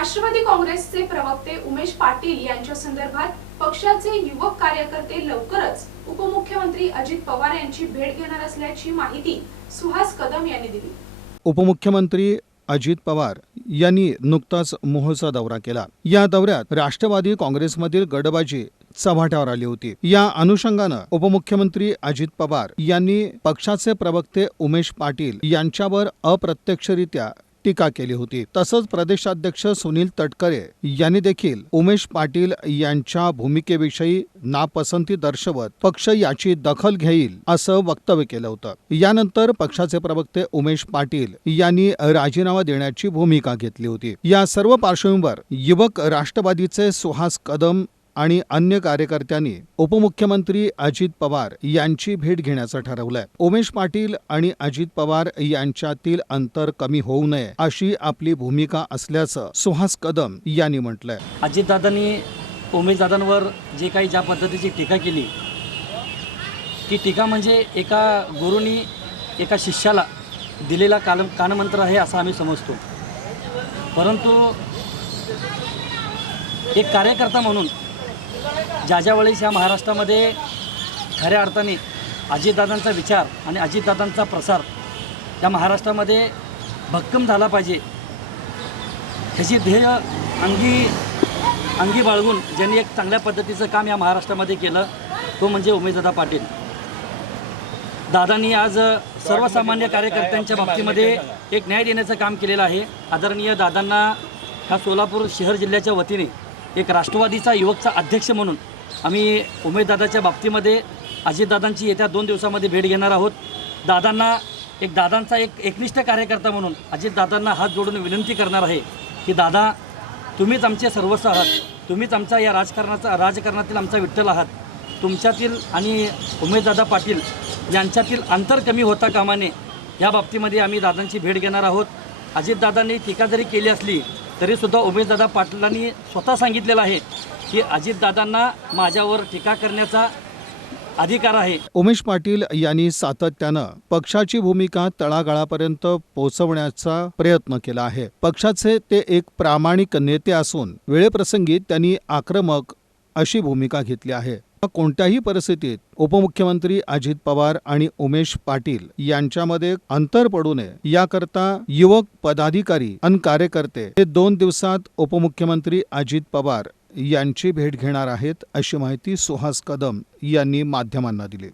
राष्ट्रवादी काँग्रेसचे प्रवक्ते उमेश पाटील यांच्या संदर्भात पक्षाचे युवक कार्यकर्ते लवकरच उपमुख्यमंत्री अजित पवार यांची भेट घेणार असल्याची माहिती सुहास कदम यांनी दिली. उपमुख्यमंत्री अजित पवार यांनी नुकताच मोहोळचा दौरा केला. या दौऱ्यात राष्ट्रवादी काँग्रेसमधील गडबाजी चव्हाट्यावर आली होती. या अनुषंगानं उपमुख्यमंत्री अजित पवार यांनी पक्षाचे प्रवक्ते उमेश पाटील यांच्यावर अप्रत्यक्षरित्या टीका केली होती. तसंच प्रदेशाध्यक्ष सुनील तटकरे यांनी देखील उमेश पाटील यांच्या भूमिकेविषयी नापसंती दर्शवत पक्ष याची दखल घेईल असं वक्तव्य केलं होतं. यानंतर पक्षाचे प्रवक्ते उमेश पाटील यांनी राजीनामा देण्याची भूमिका घेतली होती. या सर्व पार्श्वभूमीवर युवक राष्ट्रवादीचे सुहास कदम आणि अन्य कार्यकर्त्यांनी उपमुख्यमंत्री अजित पवार यांची भेट घेण्याचं ठरवलंय. उमेश पाटील आणि अजित पवार यांच्यातील अंतर कमी होऊ नये अशी आपली भूमिका असल्याचं सुहास कदम यांनी म्हटलंय. अजितदादांनी उमेशदादांवर जे काही ज्या पद्धतीची टीका केली ती टीका म्हणजे एका गुरुनी एका शिष्याला दिलेला काल कानमंत्र आहे असं आम्ही समजतो. परंतु एक कार्यकर्ता म्हणून ज्या ज्या वेळेस या महाराष्ट्रामध्ये खऱ्या अर्थाने अजितदादांचा विचार आणि अजितदादांचा प्रसार या महाराष्ट्रामध्ये भक्कम झाला पाहिजे ह्याची ध्येय अंगी अंगी बाळगून ज्यांनी एक चांगल्या पद्धतीचं काम या महाराष्ट्रामध्ये केलं तो म्हणजे उमेशदादा पाटील. दादांनी आज सर्वसामान्य कार्यकर्त्यांच्या बाबतीमध्ये एक न्याय देण्याचं काम केलेलं आहे. आदरणीय दादांना ह्या सोलापूर शहर जिल्ह्याच्या वतीने एक राष्ट्रवादीचा युवकचा अध्यक्ष म्हणून आम्ही उमेददादाच्या बाबतीमध्ये अजितदादांची येत्या दोन दिवसामध्ये भेट घेणार आहोत. दादांना एक दादांचा एक एकनिष्ठ कार्यकर्ता म्हणून अजितदादांना हात जोडून विनंती करणार आहे की दादा तुम्हीच आमचे सर्वस्व आहात. तुम्हीच आमचा या राजकारणाचा राजकारणातील आमचा विठ्ठल आहात. तुमच्यातील आणि उमेददादा पाटील यांच्यातील अंतर कमी होता कामाने या बाबतीमध्ये आम्ही दादांची भेट घेणार आहोत. अजितदादांनी टीका जरी केली असली तरीसुद्धा उमेशदादा पाटलांनी स्वतः सांगितलेलं आहे की अजितदादांना माझ्यावर टीका करण्याचा अधिकार आहे. उमेश पाटील यांनी सातत्यानं पक्षाची भूमिका तळागाळापर्यंत पोहोचवण्याचा प्रयत्न केला आहे. पक्षाचे ते एक प्रामाणिक नेते असून वेळेप्रसंगी त्यांनी आक्रमक अशी भूमिका घेतली आहे. कोणत्याही परिस्थितीत उपमुख्यमंत्री अजित पवार आणि उमेश पाटील यांच्यामध्ये अंतर पडू नये. याकरता युवक पदाधिकारी आणि कार्यकर्ते हे दोन दिवसात उपमुख्यमंत्री अजित पवार यांची भेट घेणार आहेत अशी माहिती सुहास कदम यांनी माध्यमांना दिली.